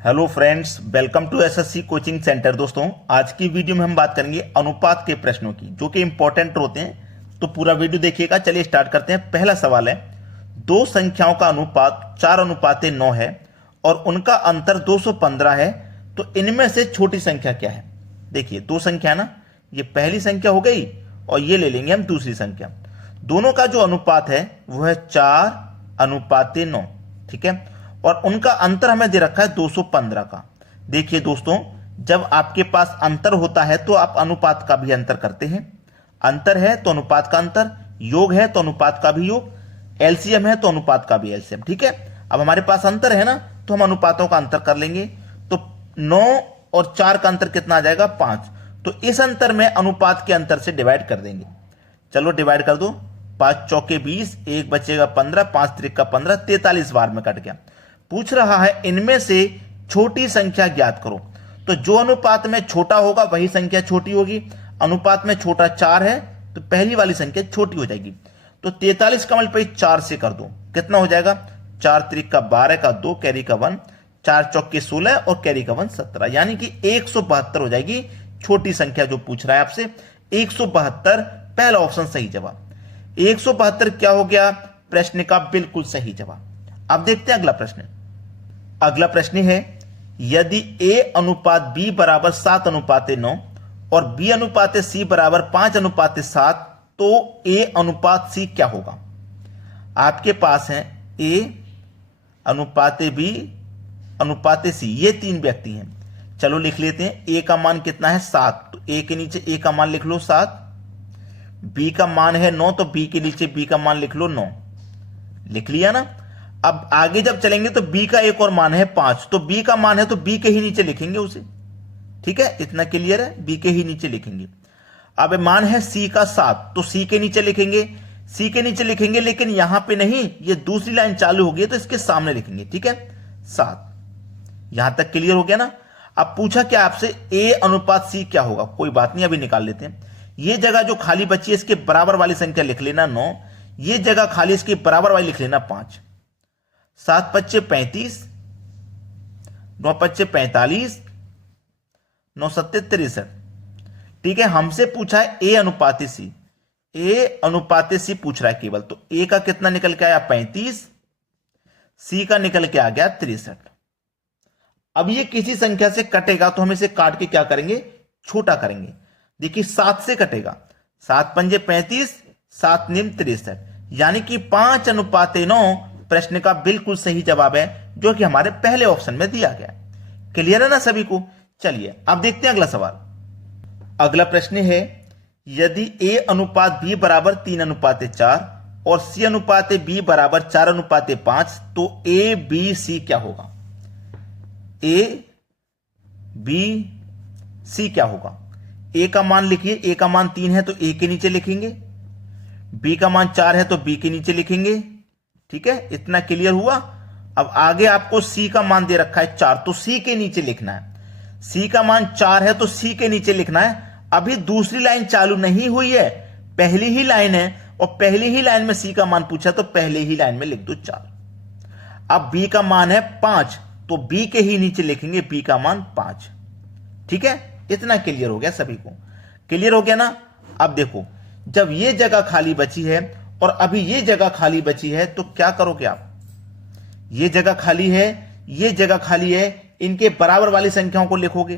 Hello friends, welcome to SSC coaching centre. दोस्तों, आज की वीडियो में हम बात करेंगे अनुपात के प्रश्नों की, जो कि इंपॉर्टेंट होते हैं। तो पूरा वीडियो देखिएगा। चलिए स्टार्ट करते हैं। पहला सवाल है, दो संख्याओं का अनुपात 4:9 है और उनका अंतर 215 है, तो इनमें से छोटी संख्या क्या है। देखिए, दो संख्या ना, ये पहली संख्या हो गई और ये ले लेंगे हम दूसरी संख्या। दोनों का जो अनुपात है वो है 4:9, ठीक है, और उनका अंतर हमें दे रखा है 215 का। देखिए दोस्तों, जब आपके पास अंतर होता है तो आप अनुपात का भी अंतर करते हैं। अंतर है तो अनुपात का अंतर, योग है तो अनुपात का भी योग, एलसीएम है तो अनुपात का भी एलसीएम, ठीक है। अब हमारे पास अंतर है ना, तो हम अनुपातों का अंतर कर लेंगे। तो 9 और 4 का अंतर कितना आ जाएगा, 5। तो इस अंतर में अनुपात के अंतर से डिवाइड कर देंगे। चलो डिवाइड कर दो। 5 चौके 20, 1 बचेगा 15, 5 त्रिक 15, 43 बार में कट गया। पूछ रहा है इनमें से छोटी संख्या ज्ञात करो। तो जो अनुपात में छोटा होगा वही संख्या छोटी होगी। अनुपात में छोटा 4 है तो पहली वाली संख्या छोटी हो जाएगी। तो 43 का मल्टीप्लाई 4 से कर दो, कितना हो जाएगा, 4 त्रिक 12 का 2, कैरी का 1, 4 चौके 16 और कैरी का 1 17, यानी कि 172 हो जाएगी छोटी संख्या जो पूछ रहा है आपसे। 172 पहला ऑप्शन सही जवाब। 172 क्या हो गया, प्रश्न का बिल्कुल सही जवाब। अब देखते हैं अगला प्रश्न। अगला प्रश्न है, यदि a अनुपात b बराबर 7:9 और b अनुपात c बराबर 5:7, तो a अनुपात c क्या होगा। आपके पास है a अनुपात b अनुपात c, ये तीन व्यक्ति हैं। चलो लिख लेते हैं। a का मान कितना है, 7, तो a के नीचे a का मान लिख लो 7। b का मान है 9, तो b के नीचे b का मान लिख लो 9। लिख लिया ना। अब आगे जब चलेंगे तो b का एक और मान है 5, तो b का मान है तो b के ही नीचे लिखेंगे उसे, ठीक है, इतना क्लियर है, b के ही नीचे लिखेंगे। अब मान है c का 7, तो c के नीचे लिखेंगे, c के नीचे लिखेंगे, लेकिन यहां पे नहीं, ये दूसरी लाइन चालू होगी तो इसके सामने लिखेंगे, ठीक है, 7। यहां तक क्लियर हो गया ना। अब पूछा क्या आपसे, a अनुपात c क्या होगा। कोई बात नहीं, अभी निकाल लेते हैं। ये जगह जो खाली बची है इसके बराबर वाली संख्या लिख लेना 9, ये जगह खाली इसके बराबर वाली लिख लेना 5। 7 पच्चे 35, 9 पच्चे 45, 9 सत्ते 63, ठीक है। हमसे पूछा है ए अनुपात सी, ए अनुपात सी पूछ रहा है केवल, तो ए का कितना निकल के आया 35, सी का निकल के आ गया 63। अब ये किसी संख्या से कटेगा तो हम इसे काट के क्या करेंगे, छोटा करेंगे। देखिए 7 से कटेगा, 7 पंजे 35, 7 निम 63, यानी कि 5:9 प्रश्न का बिल्कुल सही जवाब है, जो कि हमारे पहले ऑप्शन में दिया गया। क्लियर है ना सभी को। चलिए अब देखते हैं अगला सवाल। अगला प्रश्न है, यदि a अनुपात b बराबर 3:4 और c अनुपात b बराबर 4:5, तो a b c क्या होगा। a b c क्या होगा। a का मान लिखिए, a का मान 3 है तो a के नीचे लिखेंगे, b का मान 4 है तो b के नीचे लिखेंगे, ठीक है, इतना क्लियर हुआ। अब आगे आपको c का मान दे रखा है 4, तो c के नीचे लिखना है। c का मान 4 है तो c के नीचे लिखना है। अभी दूसरी लाइन चालू नहीं हुई है, पहली ही लाइन है, और पहली ही लाइन में c का मान पूछा तो पहले ही लाइन में लिख दो 4। अब b का मान है 5, तो b के ही नीचे लिखेंगे b का मान 5, ठीक है, इतना क्लियर हो गया सभी को। क्लियर हो गया ना। अब देखो, जब ये जगह खाली बची है और अभी ये जगह खाली बची है, तो क्या करोगे आप, ये जगह खाली है, ये जगह खाली है, इनके बराबर वाली संख्याओं को लिखोगे।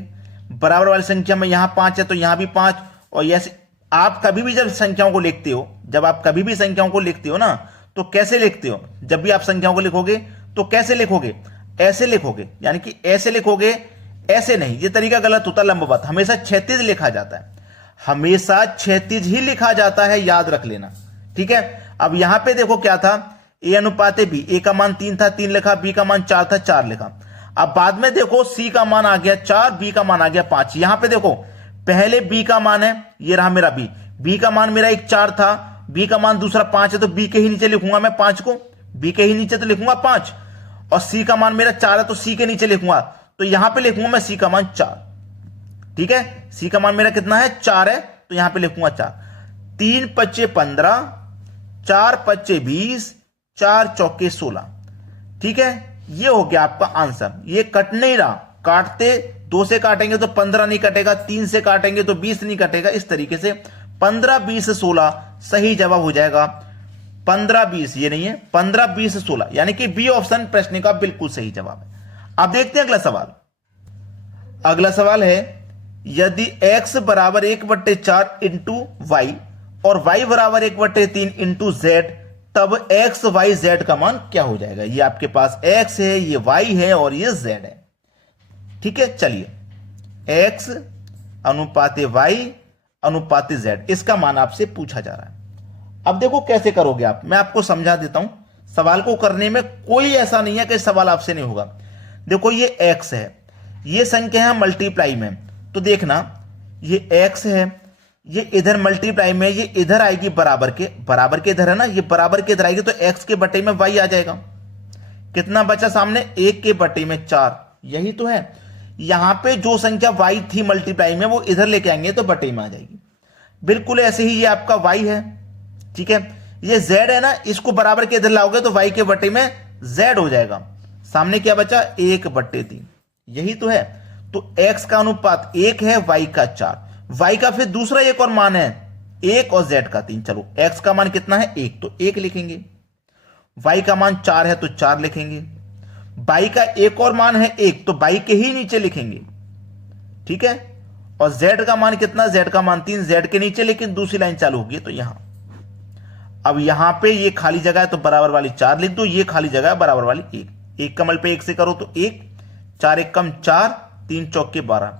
बराबर वाली संख्या में यहां 5 है तो यहां भी 5, और ऐसे आप कभी भी जब संख्याओं को लिखते हो, जब आप कभी भी संख्याओं को लिखते हो ना, तो कैसे लिखते हो, जब भी आप संख्याओं को लिखोगे तो कैसे लिखोगे, ऐसे लिखोगे, यानी कि ऐसे लिखोगे, ऐसे नहीं, ये तरीका गलत होता, लंबवत। हमेशा क्षैतिज लिखा जाता है, हमेशा क्षैतिज ही लिखा जाता है, याद रख लेना, ठीक है। अब यहां पे देखो क्या था, a अनुपात b, a का मान 3 था 3 लिखा, b का मान 4 था 4 लिखा। अब बाद में देखो c का मान आ गया 4, b का मान आ गया 5। यहां पे देखो पहले b का मान है, ये रहा मेरा b का मान मेरा एक 4 था, b का मान दूसरा 5 है, तो b के ही नीचे लिखूंगा मैं 5 को, b के ही नीचे तो लिखूंगा 5, और c का मान मेरा 4 है तो c के नीचे लिखूंगा, तो यहां पे लिखूंगा मैं c का मान 4, ठीक है। c का मान मेरा कितना है 4 है, तो यहां पे लिखूंगा 4। 3 पच्चे 15, 4 पच्चे 20, 4 चौके 16, ठीक है, ये हो गया आपका आंसर। ये कट नहीं रहा, काटते 2 से काटेंगे तो 15 नहीं कटेगा, 3 से काटेंगे तो 20 नहीं कटेगा। इस तरीके से 15, 20, 16 सही जवाब हो जाएगा। 15, 20 ये नहीं है, 15, 20, 16 यानी कि बी ऑप्शन प्रश्न का बिल्कुल सही जवाब है। अब देखते हैं अगला सवाल। अगला सवाल है, यदि x बराबर 1/4 इंटू वाई और y बराबर 1/3 इंटू जेड, तब x, y, z का मान क्या हो जाएगा। ये आपके पास x है, ये y है और ये z है। ठीक है, चलिए x अनुपात y अनुपात z, इसका मान आपसे पूछा जा रहा है। अब देखो कैसे करोगे आप, मैं आपको समझा देता हूं। सवाल को करने में कोई ऐसा नहीं है कि सवाल आपसे नहीं होगा। देखो ये x है, ये संख्या है मल्टीप्लाई में, तो देखना ये x है, ये इधर मल्टीप्लाई में, ये इधर आएगी बराबर के इधर है ना, ये बराबर के इधर आएगी तो x के बटे में y आ जाएगा। कितना बचा सामने, 1 के बटे में 4, यही तो है। यहां पे जो संख्या y थी मल्टीप्लाई में वो इधर लेके आएंगे तो बटे में आ जाएगी। बिल्कुल ऐसे ही ये आपका y है। ठीक है, ये z है ना, इसको बराबर के इधर लाओगे तो y के बटे में z हो जाएगा। सामने क्या बचा, 1/3, यही तो है। तो x का अनुपात 1 है, y का 4, y का फिर दूसरा एक और मान है 1 और z का 3। चलो x का मान कितना है 1, तो 1 लिखेंगे। y का मान 4 है तो 4 लिखेंगे। y का एक और मान है 1, तो y के ही नीचे लिखेंगे। ठीक है, और z का मान कितना, z का मान 3, z के नीचे लेकिन दूसरी लाइन चालू होगी तो यहां। अब यहां पे ये खाली जगह है तो बराबर वाली 4 लिख दो, ये खाली जगह है बराबर वाली 1। 1 कमल पे 1 से करो तो 1, 4 1 कम 4, 3 चौके 12,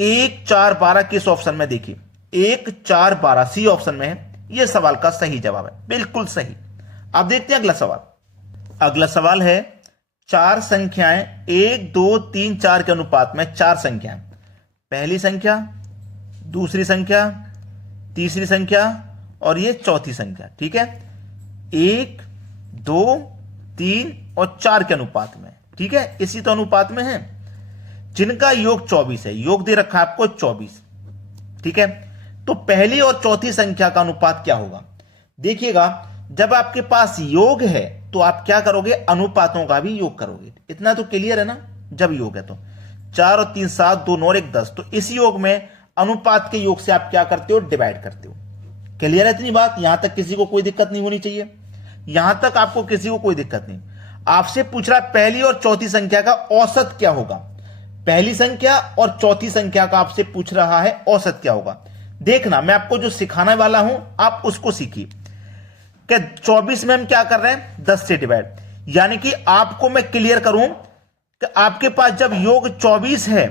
1 4 12 किस ऑप्शन में, देखिए 1 4 12 सी ऑप्शन में है। यह सवाल का सही जवाब है, बिल्कुल सही। अब देखते हैं अगला सवाल। अगला सवाल है, 4 संख्याएं 1 2 3 4 के अनुपात में 4 संख्याएं, पहली संख्या, दूसरी संख्या, तीसरी संख्या और ये चौथी संख्या। ठीक है, 1 2 3 और 4 के अनुपात में। ठीक है, इसी तो अनुपात में है, जिनका योग 24 है। योग दे रखा है आपको 24। ठीक है, तो पहली और चौथी संख्या का अनुपात क्या होगा। देखिएगा, जब आपके पास योग है तो आप क्या करोगे, अनुपातों का भी योग करोगे। इतना तो क्लियर है ना। जब योग है तो 4 और 3 7, 2 और 1 10, तो इस योग में अनुपात के योग से आप क्या करते हो, डिवाइड करते हो। क्लियर है इतनी बात, यहां तक किसी को कोई दिक्कत नहीं होनी चाहिए। यहां तक आपको किसी को कोई दिक्कत नहीं। आपसे पूछ रहा है पहली और चौथी संख्या का औसत क्या होगा। पहली संख्या और चौथी संख्या का आपसे पूछ रहा है औसत क्या होगा। देखना, मैं आपको जो सिखाने वाला हूं आप उसको सीखिए। कि 24 में हम क्या कर रहे हैं, 10 से डिवाइड, यानी कि आपको मैं क्लियर करूं कि आपके पास जब योग 24 है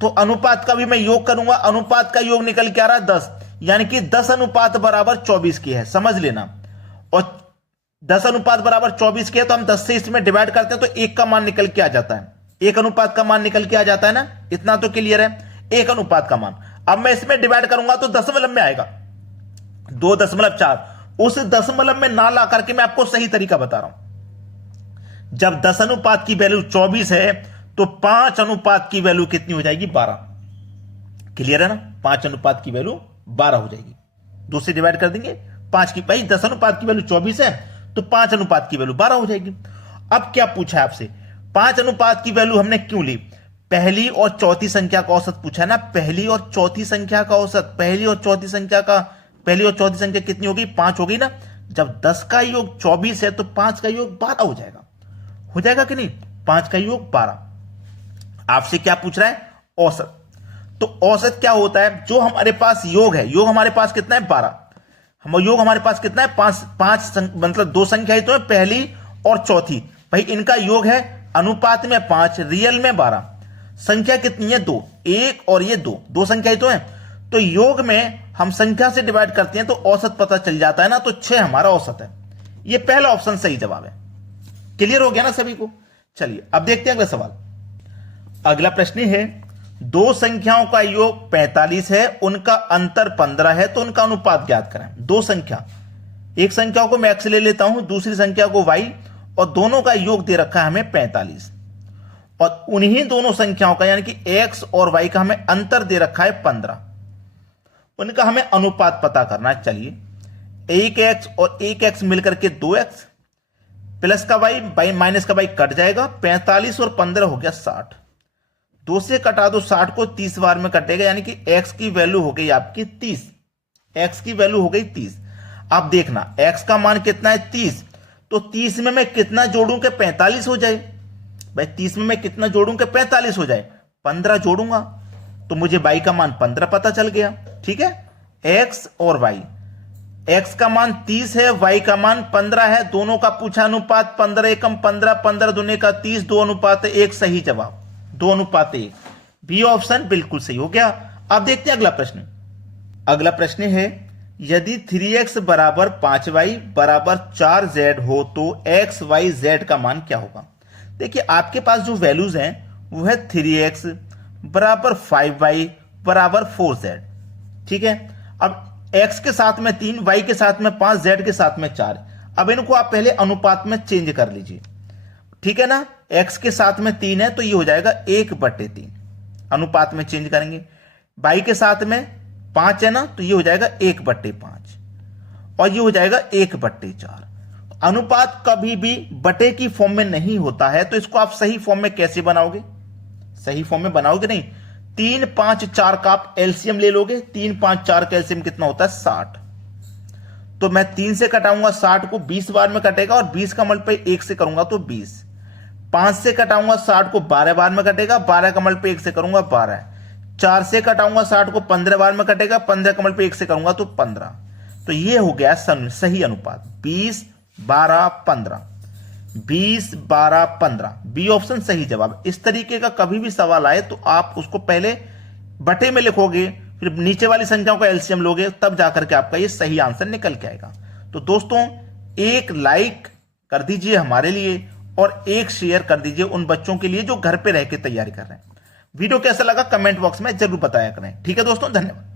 तो अनुपात का भी मैं योग करूंगा। अनुपात का योग निकल के आ रहा है 10, यानी कि 10 अनुपात बराबर 24 की है, समझ लेना। और 10 अनुपात बराबर 24 की है तो हम 10 से इसमें डिवाइड करते हैं तो 1 का मान निकल के आ जाता है। 1 अनुपात का मान निकल के आ जाता है ना, इतना तो क्लियर है। 1 अनुपात का मान, अब मैं इसमें डिवाइड करूंगा तो दशमलव में आएगा, 2.4। उस दशमलव में ना ला करके मैं आपको सही तरीका बता रहा हूं। जब 10 अनुपात की वैल्यू 24 है तो 5 अनुपात की वैल्यू कितनी हो जाएगी, 12। क्लियर है ना, 5 अनुपात की वैल्यू 12 हो जाएगी। 2 से डिवाइड कर देंगे 5 की, भाई 10 अनुपात की वैल्यू 24 है तो 5 अनुपात की वैल्यू 12 हो जाएगी। अब क्या पूछा है आपसे, 5 अनुपात की वैल्यू हमने क्यों ली, पहली और चौथी संख्या का औसत पूछा है ना। पहली और चौथी संख्या का औसत, पहली और चौथी संख्या कितनी होगी, 5 होगी ना। जब 10 का योग 24 है तो 5 का योग 12 हो जाएगा कि नहीं, 5 का योग 12। आपसे क्या पूछ रहा है, औसत। तो औसत क्या होता है, जो हमारे पास योग है, योग हमारे पास कितना है, 12। योग हमारे पास कितना है, 5 मतलब 2 संख्या ही तो है, पहली और चौथी। भाई इनका योग है अनुपात में 5, रियल में 12। संख्या कितनी है, 2, 1 और ये 2 संख्या ही तो है। तो योग में हम संख्या से डिवाइड करते हैं तो औसत पता चल जाता है ना, तो 6 हमारा औसत है। ये पहला ऑप्शन सही जवाब है। क्लियर हो गया ना सभी को। चलिए अब देखते हैं अगला सवाल। अगला प्रश्न है, 2 संख्याओं का योग 45 है, उनका अंतर 15 है, तो उनका अनुपात ज्ञात करें। 2 संख्या, एक संख्या को मैं x ले लेता हूं, दूसरी संख्या को y, और दोनों का योग दे रखा है हमें 45, और उन्हीं दोनों संख्याओं का यानी कि x और y का हमें अंतर दे रखा है 15। उनका हमें अनुपात पता करना है। चलिए 1x और 1x मिलकर के 2x, प्लस का वाई माइनस का वाई कट जाएगा, 45 और 15 हो गया 60। 2 से कटा दो 60 को, 30 बार में कटेगा, यानी कि x की वैल्यू हो गई आपकी 30। x की वैल्यू हो गई 30। अब देखना x का मान कितना है 30, तो 30 में मैं कितना जोड़ूं कि 45 हो जाए। भाई 30 में मैं कितना जोड़ूं कि 45 हो जाए, 15 जोड़ूंगा, तो मुझे y का मान 15 पता चल गया। ठीक है, x और y, x का मान 30 है, y का मान 15 है, दोनों का पूछा अनुपात 15 एकम 15, 15 दूने का 30, 2 अनुपात 1, सही जवाब 2 अनुपात 1, बी ऑप्शन बिल्कुल सही हो गया। अब देखते हैं अगला प्रश्न। अगला प्रश्न है, यदि 3x बराबर 5y बराबर 4z हो तो x y z का मान क्या होगा। देखिए आपके पास जो वैल्यूज हैं वो है 3x बराबर 5y बराबर 4z। ठीक है, अब x के साथ में 3, y के साथ में 5, z के साथ में 4। अब इनको आप पहले अनुपात में चेंज कर लीजिए। ठीक है ना, x के साथ में 3 है तो ये हो जाएगा 1/3, अनुपात में चेंज करेंगे। y के साथ में 5 है ना, तो ये हो जाएगा 1/5, और ये हो जाएगा 1/4। अनुपात कभी भी बटे की फॉर्म में नहीं होता है, तो इसको आप सही फॉर्म में कैसे बनाओगे, सही फॉर्म में बनाओगे नहीं। 3, 5, 4 का आप एलसीएम ले लोगे, 3, 5, 4 का एलसीएम कितना होता है 60। तो मैं 3 से कटाऊंगा 60 को, 20 बार में कटेगा, और 20 का मल्टीप्लाई 1 से करूंगा तो 20। 5 से कटाऊंगा 60 को, 12 बार में कटेगा, 12 का मल्टीप्लाई 1 से करूंगा 12। 4 से कटाऊंगा 60 को, 15 बार में कटेगा, 15 का मल्टीप्लाई 1 से करूंगा तो 15। तो ये हो गया सही अनुपात 20, 12, 15, 20, 12, 15, बी ऑप्शन सही जवाब। इस तरीके का कभी भी सवाल आए तो आप उसको पहले बटे में लिखोगे, फिर नीचे वाली संख्याओं का एलसीएम लोगे, तब जाकर के आपका ये सही आंसर निकल के आएगा। तो दोस्तों एक लाइक कर दीजिए हमारे लिए, और एक शेयर कर दीजिए उन बच्चों के लिए जो घर पे रह के तैयारी कर रहे हैं। वीडियो कैसा लगा कमेंट बॉक्स में जरूर बताया करें। ठीक है दोस्तों, धन्यवाद।